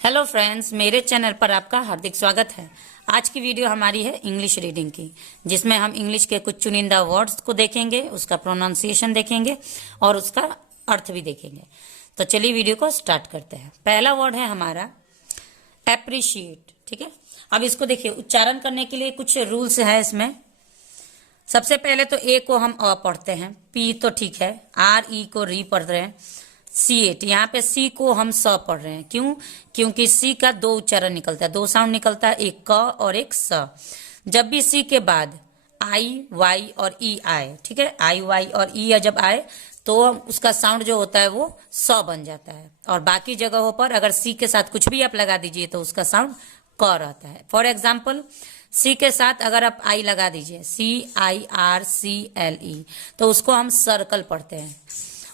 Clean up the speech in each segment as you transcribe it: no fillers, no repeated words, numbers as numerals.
Hello friends, मेरे channel पर आपका हार्दिक स्वागत है। आज की वीडियो हमारी है इंग्लिश रीडिंग की, जिसमें हम इंग्लिश के कुछ चुनिंदा वर्ड्स को देखेंगे, उसका प्रोनाउंसिएशन देखेंगे और उसका अर्थ भी देखेंगे। तो चलिए वीडियो को स्टार्ट करते हैं। पहला वर्ड है हमारा एप्रिशिएट। ठीक है, अब इसको देखिए, उच्चारण करने के लिए कुछ रूल्स है इसमें। सबसे पहले तो ए को हम अ पढ़ते हैं, पी तो ठीक है, आर ई को री पढ़ रहे हैं, सी एट, यहाँ पे सी को हम स पढ़ रहे हैं। क्यों? क्योंकि सी का दो उच्चारण निकलता है, दो साउंड निकलता है, एक क और एक स। जब भी सी के बाद आई वाई और ई आए, ठीक है, आई वाई और ई जब आए तो उसका साउंड जो होता है वो स बन जाता है। और बाकी जगहों पर अगर सी के साथ कुछ भी आप लगा दीजिए तो उसका साउंड क रहता है। फॉर एग्जाम्पल, सी के साथ अगर आप आई लगा दीजिए, CIRCLE, तो उसको हम सर्कल पढ़ते हैं।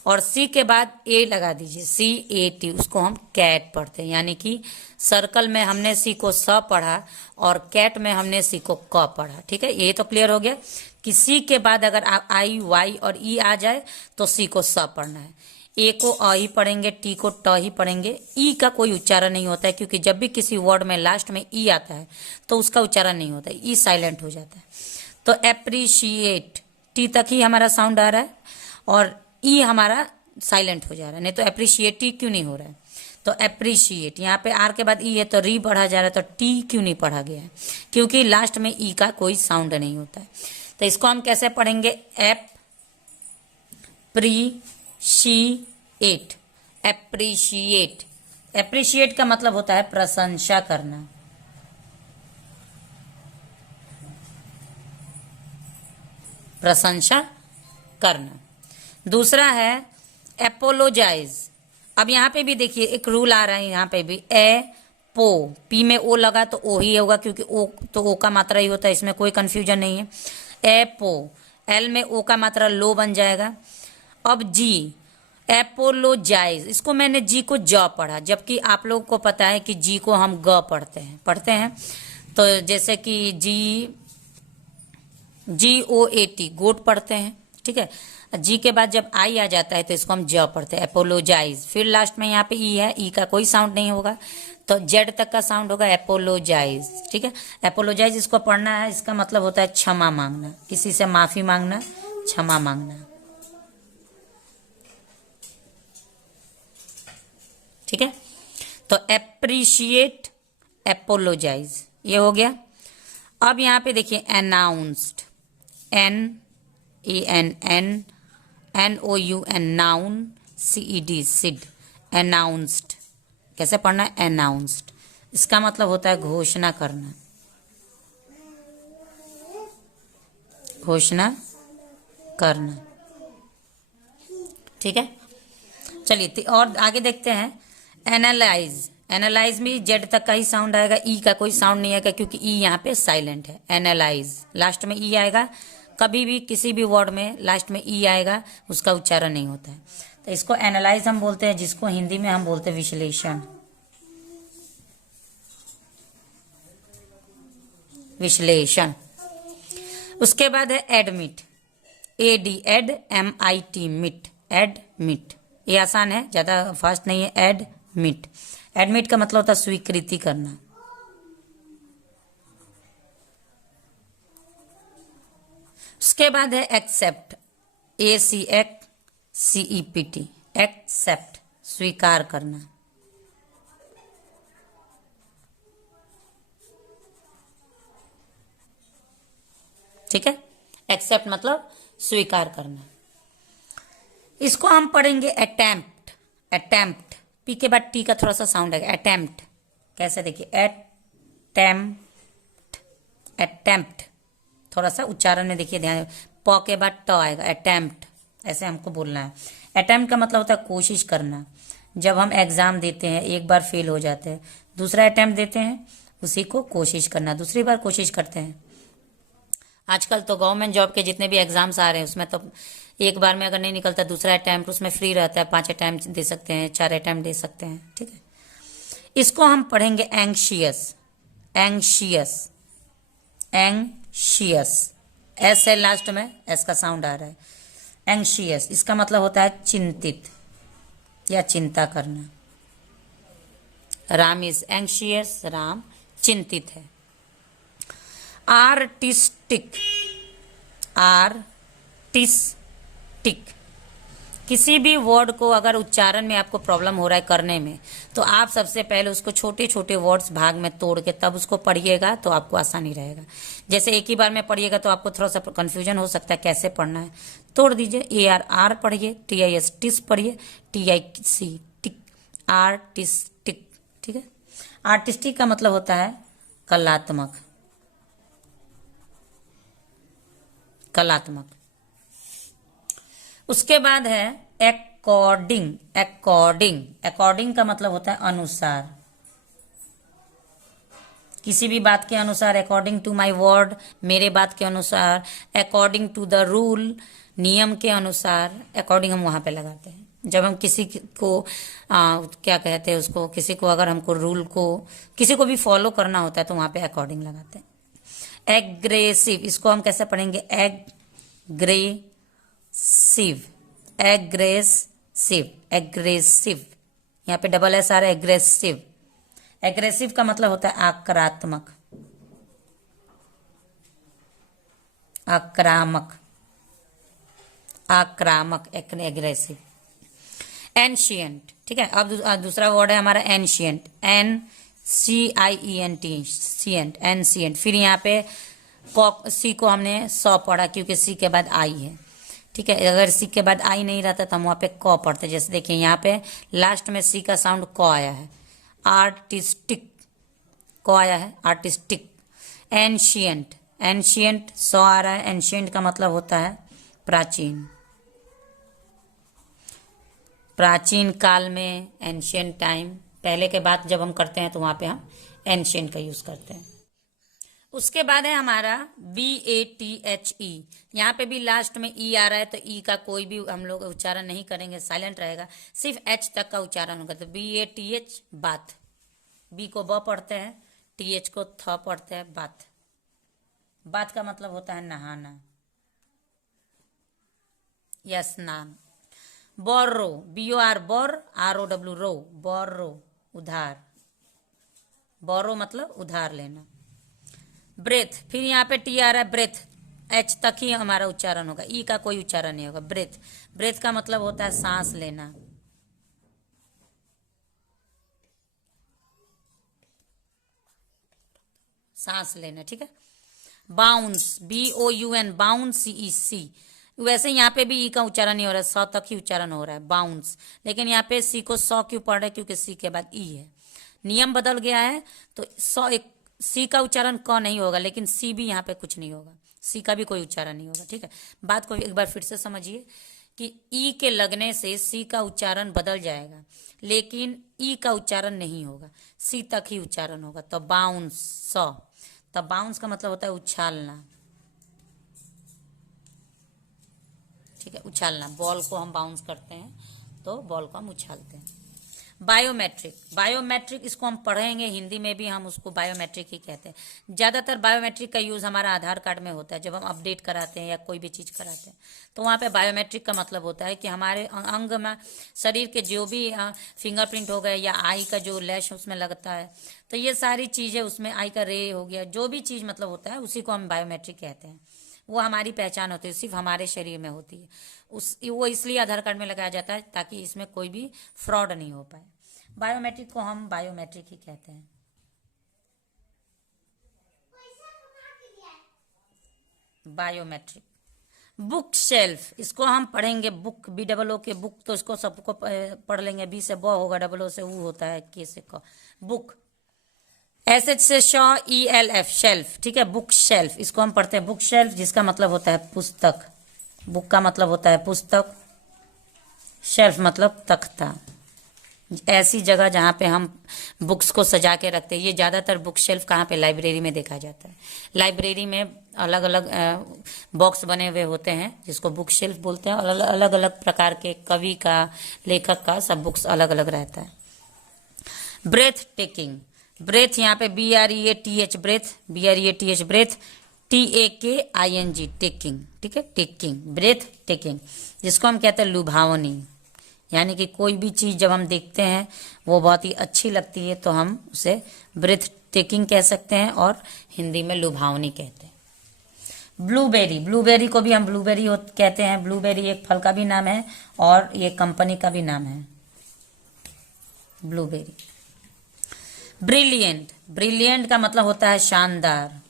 और सी के बाद ए लगा दीजिए, CAT, उसको हम कैट पढ़ते हैं। यानी कि सर्कल में हमने सी को स पढ़ा और कैट में हमने सी को क पढ़ा। ठीक है, ये तो क्लियर हो गया कि सी के बाद अगर आई वाई और ई आ जाए तो सी को स पढ़ना है, ए को अ ही पढ़ेंगे, टी को ट ही पढ़ेंगे। ई का कोई उच्चारण नहीं होता है, क्योंकि जब भी किसी वर्ड में लास्ट में ई आता है तो उसका उच्चारण नहीं होता है, ई साइलेंट हो जाता है। तो एप्रिशिएट, टी तक ही हमारा साउंड आ रहा है और ई हमारा साइलेंट हो जा रहा है, नहीं तो एप्रिशिएट क्यों नहीं हो रहा है? तो एप्रिशिएट, यहाँ पे आर के बाद ई है तो री पढ़ा जा रहा है, तो टी क्यों नहीं पढ़ा गया है? क्योंकि लास्ट में ई का कोई साउंड नहीं होता है। तो इसको हम कैसे पढ़ेंगे? एप्रीशिएट। एप्रीशिएट, एप्रिशिएट का मतलब होता है प्रशंसा करना। प्रशंसा करना। दूसरा है एपोलोजाइज। अब यहाँ पे भी देखिए एक रूल आ रहा है, यहाँ पे भी ए पो, पी में ओ लगा तो ओ ही होगा, क्योंकि ओ तो ओ का मात्रा ही होता है, इसमें कोई कंफ्यूजन नहीं है। ए पो, एल में ओ का मात्रा लो बन जाएगा। अब जी, एपोलोजाइज, इसको मैंने जी को ज पढ़ा, जबकि आप लोगों को पता है कि जी को हम ग पढ़ते हैं। तो जैसे कि GOAT, गोट पढ़ते हैं। ठीक है, जी के बाद जब आई आ जाता है तो इसको हम ज पढ़ते हैं, एपोलोजाइज। फिर लास्ट में यहाँ पे ई है, ई का कोई साउंड नहीं होगा, तो जेड तक का साउंड होगा, एपोलोजाइज। ठीक है, एपोलोजाइज इसको पढ़ना है, इसका मतलब होता है क्षमा मांगना, किसी से माफी मांगना, क्षमा मांगना। ठीक है, तो एप्रिशिएट, एपोलोजाइज, ये हो गया। अब यहाँ पे देखिए अनाउंस्ड, NANN नाउन, CED सिड, अनाउंस्ड। कैसे पढ़ना है? अनाउंस्ड, इसका मतलब होता है घोषणा करना, घोषणा करना। ठीक है, चलिए और आगे देखते हैं। एनालाइज, एनालाइज में जेड तक का ही साउंड आएगा, ई का कोई साउंड नहीं आएगा, क्योंकि ई यहाँ पे साइलेंट है। एनालाइज, लास्ट में ई आएगा, कभी भी किसी भी वर्ड में लास्ट में ई आएगा उसका उच्चारण नहीं होता है। तो इसको एनालाइज हम बोलते हैं, जिसको हिंदी में हम बोलते हैं विश्लेषण। विश्लेषण। उसके बाद है एडमिट, AD, MIT, मिट, एडमिट। ये आसान है, ज्यादा फास्ट नहीं है। एडमिट, एडमिट का मतलब होता है स्वीकृति करना। उसके बाद है एक्सेप्ट, ACCEPT, एक्सेप्ट, स्वीकार करना। ठीक है, एक्सेप्ट मतलब स्वीकार करना। इसको हम पढ़ेंगे अटेम्प्ट। अटेम्प्ट, पी के बाद टी का थोड़ा सा साउंड आएगा, अटेम्प्ट। कैसे? देखिए, अटेम्प्ट, अटेम्प्ट, थोड़ा सा उच्चारण में देखिए ध्यान, प के बाद ट आएगा, अटेम्प्ट, ऐसे हमको बोलना है। अटेम्प्ट का मतलब होता है कोशिश करना। जब हम एग्जाम देते हैं, एक बार फेल हो जाते हैं, दूसरा अटेम्प्ट देते हैं, उसी को कोशिश करना, दूसरी बार कोशिश करते हैं। आजकल तो गवर्नमेंट जॉब के जितने भी एग्जाम्स आ रहे हैं उसमें तो एक बार में अगर नहीं निकलता, दूसरा अटेम्प्ट उसमें फ्री रहता है, 5 अटेम्प्ट दे सकते हैं, 4 अटेम्प्ट दे सकते हैं। ठीक है, इसको हम पढ़ेंगे एंग्शियस। एंग्शियस, एंग्शियस, एस है लास्ट में, एस का साउंड आ रहा है। एंग्शियस, इसका मतलब होता है चिंतित या चिंता करना। राम इज एंशियस, राम चिंतित है। आर्टिस्टिक, आर्टिस्टिक, किसी भी वर्ड को अगर उच्चारण में आपको प्रॉब्लम हो रहा है करने में, तो आप सबसे पहले उसको छोटे छोटे वर्ड्स भाग में तोड़ के तब उसको पढ़िएगा, तो आपको आसानी रहेगा। जैसे एक ही बार में पढ़िएगा तो आपको थोड़ा सा कंफ्यूजन हो सकता है कैसे पढ़ना है। तोड़ दीजिए, AR पढ़िए, TIS टिस पढ़िए, TIC टिक, आर्टिस्टिक। ठीक है, आर्टिस्टिक का मतलब होता है कलात्मक, कलात्मक। उसके बाद है अकॉर्डिंग, अकॉर्डिंग, अकॉर्डिंग का मतलब होता है अनुसार, किसी भी बात के अनुसार। अकॉर्डिंग टू माई वर्ड, मेरे बात के अनुसार। अकॉर्डिंग टू द रूल, नियम के अनुसार। अकॉर्डिंग हम वहां पे लगाते हैं जब हम किसी को क्या कहते हैं उसको, किसी को अगर हमको रूल को किसी को भी फॉलो करना होता है तो वहां पे अकॉर्डिंग लगाते हैं। एग्रेसिव, इसको हम कैसे पढ़ेंगे? एग्रेसिव, एग्रेसिव, एग्रेसिव, यहाँ पे डबल एस आ रहा है, एग्रेसिव। एग्रेसिव का मतलब होता है आक्रामक, आक्रामक, आक्रामक, एग्रेसिव। एंशियंट, ठीक है। अब दूसरा वर्ड है हमारा एंशियंट, NCIENT, सियंट, एंशियंट। फिर यहाँ पे सी को हमने सौ पढ़ा क्योंकि सी के बाद आई है, ठीक है। अगर सी के बाद आई नहीं रहता तो हम वहाँ पे क पढ़ते। जैसे देखिए यहाँ पे लास्ट में सी का साउंड क आया है। आर्टिस्टिक, क आया है, आर्टिस्टिक। एंशियंट, एंशियंट सौ आ रहा है। एंशियंट का मतलब होता है प्राचीन, प्राचीन काल में, एंशियंट टाइम, पहले के बाद जब हम करते हैं तो वहां पे हम एंशियंट का यूज करते हैं। उसके बाद है हमारा BATHE, यहाँ पे भी लास्ट में ई आ रहा है तो ई का कोई भी हम लोग उच्चारण नहीं करेंगे, साइलेंट रहेगा, सिर्फ H तक का उच्चारण होगा। तो BATH, बात। बी को ब पढ़ते हैं, TH को थ पढ़ते हैं, बात। बात का मतलब होता है नहाना या स्नान। बोर्रो, BOR बोर, ROW रो, बोर्रो, उधार। बोरो मतलब उधार लेना। ब्रेथ, फिर यहाँ पे T आ रहा है, ब्रेथ, H तक ही हमारा उच्चारण होगा, ई का कोई उच्चारण नहीं होगा। ब्रेथ, ब्रेथ का मतलब होता है सांस लेना। सांस लेना, ठीक है। Bounce, BOUN, bounce, CEC। वैसे यहाँ पे भी ई का उच्चारण नहीं हो रहा है, सौ तक ही उच्चारण हो रहा है, बाउंस। लेकिन यहाँ पे सी को सौ क्यों पढ़ रहे? क्योंकि सी के बाद ई है, नियम बदल गया है। तो सौ एक सी का उच्चारण क नहीं होगा, लेकिन सी भी यहाँ पे कुछ नहीं होगा, सी का भी कोई उच्चारण नहीं होगा, ठीक है। बात को एक बार फिर से समझिए कि ई के लगने से सी का उच्चारण बदल जाएगा, लेकिन ई का उच्चारण नहीं होगा, सी तक ही उच्चारण होगा। तो बाउंस, सौ। तो बाउंस का मतलब होता है उछालना, ठीक है, उछालना। बॉल को हम बाउंस करते हैं तो बॉल को हम उछालते हैं। बायोमेट्रिक, बायोमेट्रिक इसको हम पढ़ेंगे, हिंदी में भी हम उसको बायोमेट्रिक ही कहते हैं। ज़्यादातर बायोमेट्रिक का यूज़ हमारा आधार कार्ड में होता है, जब हम अपडेट कराते हैं या कोई भी चीज़ कराते हैं तो वहाँ पे बायोमेट्रिक का मतलब होता है कि हमारे अंग में, शरीर के जो भी फिंगरप्रिंट हो गए या आई का जो लैश उसमें लगता है, तो ये सारी चीज़ें उसमें, आई का रे हो गया, जो भी चीज़ मतलब होता है उसी को हम बायोमेट्रिक कहते हैं। वो हमारी पहचान होती है, सिर्फ हमारे शरीर में होती है। वो इसलिए आधार कार्ड में लगाया जाता है ताकि इसमें कोई भी फ्रॉड नहीं हो पाए। बायोमेट्रिक को हम बायोमेट्रिक ही कहते हैं। बायोमेट्रिक। बुक शेल्फ, इसको हम पढ़ेंगे, बुक, BOO के बुक, तो इसको सबको पढ़ लेंगे। बी से ब होगा, BOO से ऊ होता है, के से क। बुक, SH से श, ELF, शेल्फ, ठीक है। बुक शेल्फ, इसको हम पढ़ते हैं बुक शेल्फ, जिसका मतलब होता है पुस्तक। बुक का मतलब होता है पुस्तक, शेल्फ मतलब तख्ता, ऐसी जगह जहाँ पे हम बुक्स को सजा के रखते हैं। ये ज़्यादातर बुक शेल्फ कहाँ पे? लाइब्रेरी में देखा जाता है। लाइब्रेरी में अलग अलग बॉक्स बने हुए होते हैं जिसको बुक शेल्फ बोलते हैं, और अलग अलग प्रकार के कवि का, लेखक का सब बुक्स अलग अलग रहता है। ब्रेथ टेकिंग, ब्रेथ यहाँ पे BREATH, breath, BREATH, breath, TAKING, taking, ठीक है, टेकिंग, ब्रेथ टेकिंग, जिसको हम कहते हैं लुभावनी यानी कि कोई भी चीज़ जब हम देखते हैं वो बहुत ही अच्छी लगती है तो हम उसे ब्रेथ टेकिंग कह सकते हैं और हिंदी में लुभावनी कहते हैं। ब्लूबेरी, ब्लूबेरी को भी हम ब्लूबेरी कहते हैं। ब्लूबेरी एक फल का भी नाम है और ये कंपनी का भी नाम है, ब्लूबेरी। ब्रिलियंट, ब्रिलियंट का मतलब होता है शानदार।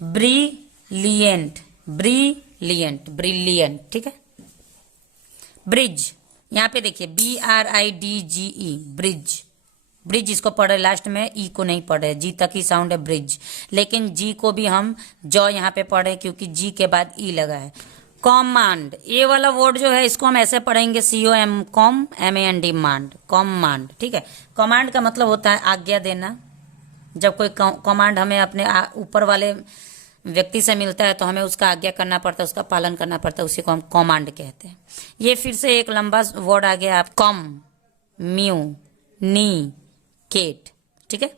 ब्रिलियंट, ब्रिलियंट, ब्रिलियंट, ठीक है। ब्रिज, यहाँ पे देखिए BRIDGE, ब्रिज, ब्रिज इसको पढ़े, लास्ट में ई को नहीं पढ़े, जी तक ही साउंड है ब्रिज, लेकिन जी को भी हम जॉ यहाँ पे पढ़े क्योंकि जी के बाद ई लगा है। कॉमांड, ये वाला वर्ड जो है इसको हम ऐसे पढ़ेंगे COM, कॉम MAND, मांड, कॉमांड, ठीक है। कमांड का मतलब होता है आज्ञा देना। जब कोई कमांड हमें अपने ऊपर वाले व्यक्ति से मिलता है तो हमें उसका आज्ञा करना पड़ता है, उसका पालन करना पड़ता है, उसी को हम कमांड कहते हैं। ये फिर से एक लंबा वर्ड आ गया आप, कम्युनिकेट, ठीक है।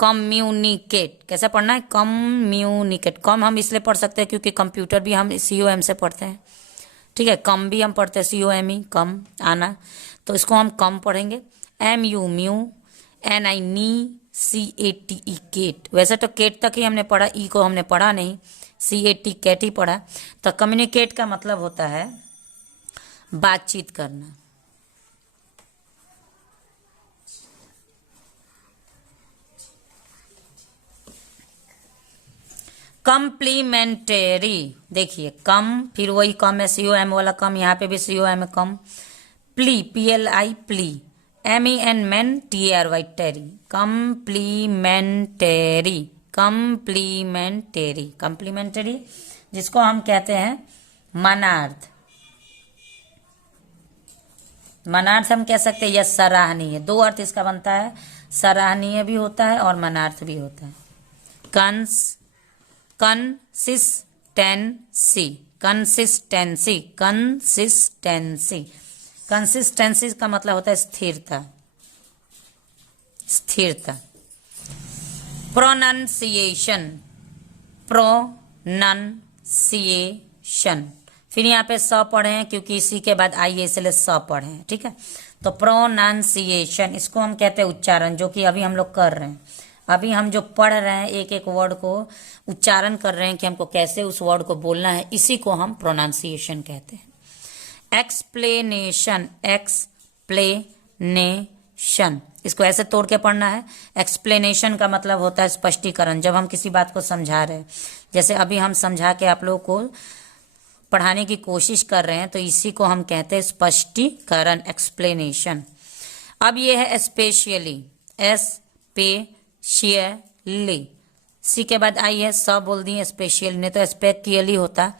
कम्युनिकेट कैसे पढ़ना है, कम्युनिकेट। कम हम इसलिए पढ़ सकते हैं क्योंकि कंप्यूटर भी हम COM से पढ़ते हैं, ठीक है। कम भी हम पढ़ते हैं COME, कम आना, तो इसको हम कम पढ़ेंगे। MU म्यू, NI नी, CATE केट। वैसे तो केट तक ही हमने पढ़ा, ई को हमने पढ़ा नहीं, CAT कैट ही पढ़ा। तो कम्युनिकेट का मतलब होता है बातचीत करना। कम्प्लीमेंटरी, देखिए कम, फिर वही कम है COM वाला कम, यहाँ पे भी COM है com. Pli, PLI pli, MEN men, TARY tary, complementary, complementary, complementary, जिसको हम कहते हैं मनार्थ। मनार्थ हम कह सकते हैं या सराहनीय, दो अर्थ इसका बनता है, सराहनीय भी होता है और मनार्थ भी होता है। कंसिस्टेंसी, कंसिस्टेंसी, कंसिस्टेंसी, कंसिस्टेंसी का मतलब होता है स्थिरता, स्थिरता। प्रोनाउंसिएशन, प्रोनाउंसिएशन, फिर यहाँ पे स पढ़े हैं क्योंकि इसी के बाद आइए इसलिए स पढ़े हैं, ठीक है। तो प्रोनाउंसिएशन, इसको हम कहते हैं उच्चारण, जो कि अभी हम लोग कर रहे हैं। अभी हम जो पढ़ रहे हैं एक एक वर्ड को उच्चारण कर रहे हैं कि हमको कैसे उस वर्ड को बोलना है, इसी को हम प्रोनाउंसिएशन कहते हैं। एक्सप्लेनेशन, एक्सप्लेनेशन, इसको ऐसे तोड़ के पढ़ना है। एक्सप्लेनेशन का मतलब होता है स्पष्टीकरण, जब हम किसी बात को समझा रहे हैं, जैसे अभी हम समझा के आप लोगों को पढ़ाने की कोशिश कर रहे हैं, तो इसी को हम कहते हैं स्पष्टीकरण, एक्सप्लेनेशन। अब ये है स्पेशली, स्पेशली, सी के बाद आई है स बोल दिए, स्पेशली, नहीं तो स्पेशली होता।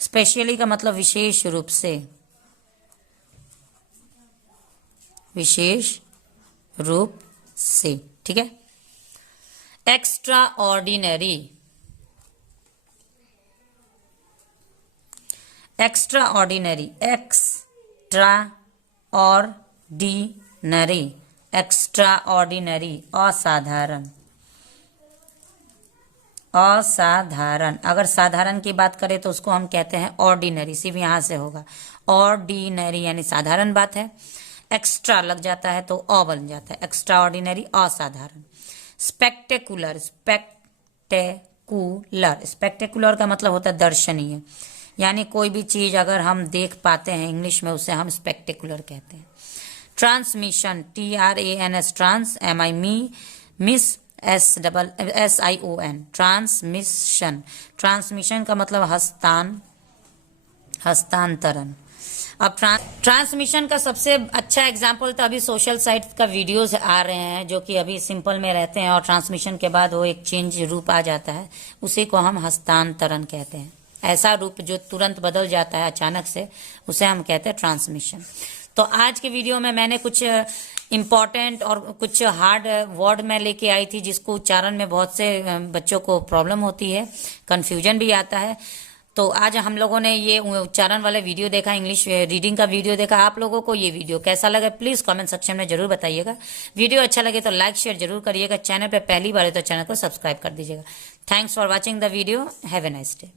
स्पेशली का मतलब विशेष रूप से, विशेष रूप से, ठीक है। Extra ordinary, extra ordinary, extra ordinary, extra ordinary, असाधारण, असाधारण। अगर साधारण की बात करें तो उसको हम कहते हैं ऑर्डिनरी, सिर्फ यहां से होगा, ऑर्डिनरी यानी साधारण बात है। एक्स्ट्रा लग जाता है तो अ बन जाता है, एक्स्ट्रा ऑर्डिनरी, असाधारण। स्पेक्टेकुलर, स्पेक्टेकुलर, स्पेक्टेकुलर का मतलब होता है दर्शनीय, यानी कोई भी चीज अगर हम देख पाते हैं इंग्लिश में उसे हम स्पेक्टेकुलर कहते हैं। ट्रांसमिशन, TRANS, ट्रांस, MI मी, मिस, SION, ट्रांसमिशन। ट्रांसमिशन का मतलब हस्तांतरण। अब ट्रांसमिशन का सबसे अच्छा एग्जाम्पल तो अभी सोशल साइट का वीडियोस आ रहे हैं जो कि अभी सिंपल में रहते हैं और ट्रांसमिशन के बाद वो एक चेंज रूप आ जाता है, उसी को हम हस्तांतरण कहते हैं। ऐसा रूप जो तुरंत बदल जाता है अचानक से, उसे हम कहते हैं ट्रांसमिशन। तो आज के वीडियो में मैंने कुछ इम्पॉर्टेंट और कुछ हार्ड वर्ड में लेके आई थी जिसको उच्चारण में बहुत से बच्चों को प्रॉब्लम होती है, कंफ्यूजन भी आता है। तो आज हम लोगों ने ये उच्चारण वाला वीडियो देखा, इंग्लिश रीडिंग का वीडियो देखा। आप लोगों को ये वीडियो कैसा लगा प्लीज कमेंट सेक्शन में जरूर बताइएगा। वीडियो अच्छा लगे तो लाइक शेयर जरूर करिएगा। चैनल पे पहली बार है तो चैनल को सब्सक्राइब कर दीजिएगा। Thanks for watching the video. Have a nice day.